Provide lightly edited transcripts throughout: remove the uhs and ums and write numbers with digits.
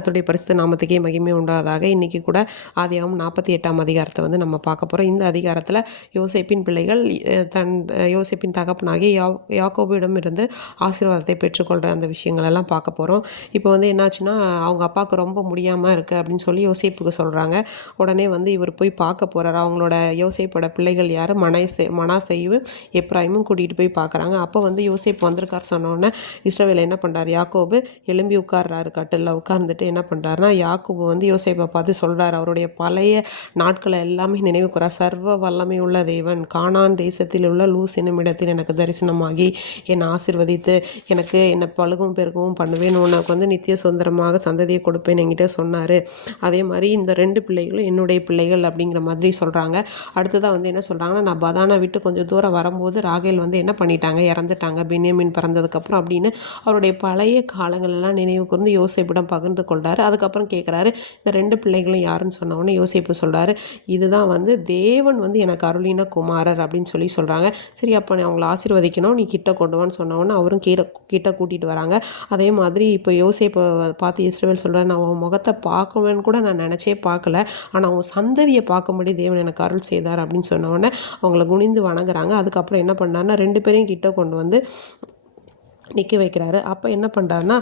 கர்த்தருடைய பரிசுத்த நாமத்துக்கே மகிமை உண்டாவதாக. இன்றைக்கி கூட ஆதியாகமம் 48ஆம் அதிகாரத்தை வந்து நம்ம பார்க்க போகிறோம். இந்த அதிகாரத்தில் யோசேப்பின் பிள்ளைகள் யோசேப்பின் தகப்பனாகிய யாக்கோபிடம் இருந்து ஆசீர்வாதத்தை பெற்றுக்கொள்கிற அந்த விஷயங்களெல்லாம் பார்க்க போகிறோம். இப்போ வந்து என்னாச்சுன்னா, அவங்க அப்பாவுக்கு ரொம்ப முடியாமல் இருக்குது அப்படின்னு சொல்லி யோசேப்புக்கு சொல்கிறாங்க. உடனே வந்து இவர் போய் பார்க்க போகிறார். அவங்களோட யோசேப்போட பிள்ளைகள் யார்? மனாசேயும் எப்ராயிமும் கூட்டிகிட்டு போய் பார்க்குறாங்க. அப்போ வந்து யோசேப் வந்திருக்கார் சொன்னோன்னே இஸ்ரவேல் என்ன பண்ணுறார்? யாக்கோபு எழும்பி உட்கார்றாரு. கட்டிலில் உட்கார்ந்துட்டு என்ன பண்ணுறாருனா, யாக்கோபு வந்து யோசேப்பை பார்த்து சொல்கிறார். அவருடைய பழைய நாட்களை எல்லாமே நினைவுக்குறார். சர்வ வல்லமை உள்ள தேவன் கானான் தேசத்தில் உள்ள லூஸ் என்னும் இடத்தில் எனக்கு தரிசனமாகி என்னை ஆசீர்வதித்து எனக்கு என்னை பழுகவும் பெருகவும் பண்ணுவேன், உனக்கு வந்து நித்திய சுதந்திரமாக சந்ததியை கொடுப்பேன் என்கிட்ட சொன்னார். அதே மாதிரி இந்த 2 பிள்ளைகளும் என்னுடைய பிள்ளைகள் அப்படிங்கிற மாதிரி சொல்கிறாங்க. அடுத்ததாக வந்து என்ன சொல்கிறாங்கன்னா, நான் பதானை விட்டு கொஞ்சம் தூரம் வரும்போது ராகேல் வந்து என்ன பண்ணிட்டாங்க? இறந்துட்டாங்க பென்யமீன் பிறந்ததுக்கப்புறம் அப்படின்னு அவருடைய பழைய காலங்களெல்லாம் நினைவு கூர்ந்து யோசேப்பிடம் பகிர்ந்து கொள்கிறாரு. அதுக்கப்புறம் கேட்குறாரு, இந்த 2 பிள்ளைகளும் யாருன்னு சொன்னோடனே யோசேப்பு சொல்கிறாரு, இதுதான் வந்து தேவன் வந்து எனக்கு அருளின குமாரர் அப்படின்னு சொல்கிறாங்க. சரி, அப்போ நீ அவங்கள ஆசீர்வதிக்கணும், நீ கிட்ட கொண்டு வான்னு சொன்னவொன்னே அவரும் கிட்ட கூட்டிகிட்டு வராங்க. அதே மாதிரி இப்போ யோசேப்பை பார்த்து இஸ்ரவேல் சொல்கிறார், நான் அவன் முகத்தை பார்க்குவேன்னு கூட நான் நினச்சே பார்க்கல, ஆனால் அவங்க சந்ததியை பார்க்கும்படி தேவன் எனக்கு அருள் செய்தார் அப்படின்னு சொன்னவொடனே அவங்கள குனிந்து வணங்குறாங்க. அதுக்கப்புறம் என்ன பண்ணாருன்னா 2 பேரையும் கிட்ட கொண்டு வந்து நிற்க வைக்கிறாரு. அப்போ என்ன பண்ணுறாருன்னா,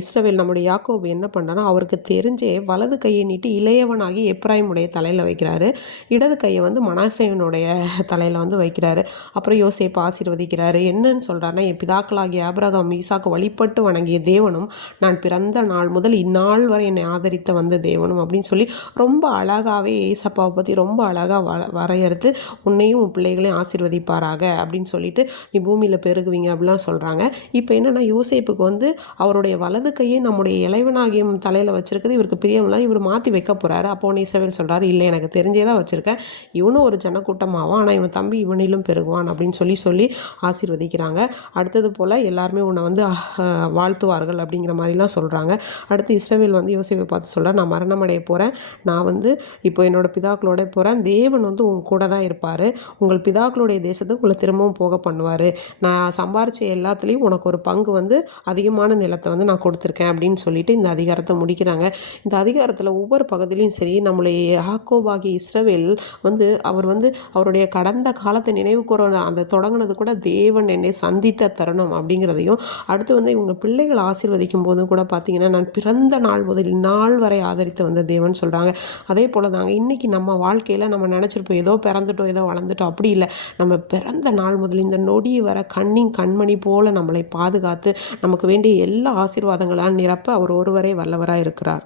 இஸ்ரவேல் நம்முடைய யாக்கோபு என்ன பண்ணுறாருன்னா, அவருக்கு தெரிஞ்சே வலது கையை நீட்டி இளையவனாகி எப்ராயிமுடைய தலையில் வைக்கிறாரு, இடது கையை வந்து மனாசேயனுடைய தலையில் வந்து வைக்கிறாரு. அப்புறம் யோசேப்பு ஆசீர்வதிக்கிறாரு. என்னன்னு சொல்கிறாருன்னா, என் பிதாக்களாகிய ஆபிரகாம் ஈசாக்கு வழிபட்டு வணங்கிய தேவனும் நான் பிறந்த நாள் முதல் இந்நாள் வரை என்னை ஆதரித்த வந்த தேவனும் அப்படின்னு சொல்லி ரொம்ப அழகாகவே ஏசப்பாவை பற்றி ரொம்ப அழகாக வரையறுத்து உன்னையும் உன் பிள்ளைகளையும் ஆசீர்வதிப்பாராக அப்படின்னு சொல்லிட்டு நீ பூமியில் பெருகுவீங்க அப்படிலாம் சொல்கிறாங்க. இப்போ என்னென்னா, யோசேப்புக்கு வந்து அவருடைய வலது கையை நம்முடைய இளைவனாகிய தலையில் வச்சுருக்குது இவருக்கு பிரியமில்லை, இவர் மாற்றி வைக்க போகிறாரு. அப்போ இஸ்ரவேல் சொல்கிறாரு, இல்லை எனக்கு தெரிஞ்சே தான் வச்சுருக்கேன், இவனும் ஒரு ஜனக்கூட்டமாவான், ஆனால் இவன் தம்பி இவனிலும் பெருகுவான் அப்படின்னு சொல்லி ஆசீர்வதிக்கிறாங்க. அடுத்தது போல் எல்லாருமே உன்னை வந்து வாழ்த்துவார்கள் அப்படிங்கிற மாதிரிலாம் சொல்கிறாங்க. அடுத்து இஸ்ரவேல் வந்து யோசேப்பை பார்த்து சொல்கிறார், நான் மரணமடைய போகிறேன், நான் வந்து இப்போ என்னோட பிதாக்களோட போகிறேன், தேவன் வந்து உங்க கூட தான் இருப்பார், உங்கள் பிதாக்களுடைய தேசத்துக்கு உங்களை திரும்பவும் போக பண்ணுவார், நான் சம்பாரித்த எல்லாத்துலேயும் உனக்கு ஒரு பங்கு வந்து அதிகமான நிலத்தை வந்து நான் கொடுத்துருக்கேன் அப்படின்னு சொல்லிட்டு இந்த அதிகாரத்தை முடிக்கிறாங்க. இந்த அதிகாரத்தில் ஒவ்வொரு பகுதியிலையும் சரி, நம்மளுடைய யாக்கோபாகிய இஸ்ரவேல் வந்து அவர் வந்து அவருடைய கடந்த காலத்தை நினைவு கூற அந்த தொடங்கினது கூட தேவன் என்னை சந்தித்த தருணம் அப்படிங்கிறதையும், அடுத்து வந்து இவங்க பிள்ளைகள் ஆசீர்வதிக்கும் போதும் கூட பார்த்தீங்கன்னா, நான் பிறந்த நாள் முதல் இந்நாள் வரை ஆதரித்து வந்த தேவன் சொல்கிறாங்க. அதே போல் தாங்க இன்றைக்கி நம்ம வாழ்க்கையில் நம்ம நினச்சிருப்போம் ஏதோ பிறந்துட்டோம் ஏதோ வளர்ந்துட்டோம், அப்படி இல்லை. நம்ம பிறந்த நாள் முதல் இந்த நொடி வர கண்மணி போல் நம்மளை பாதுகாத்து நமக்கு வேண்டிய எல்லா ஆசீர்வாதங்களால் நிரப்ப அவர் ஒருவரே வல்லவராக இருக்கிறார்.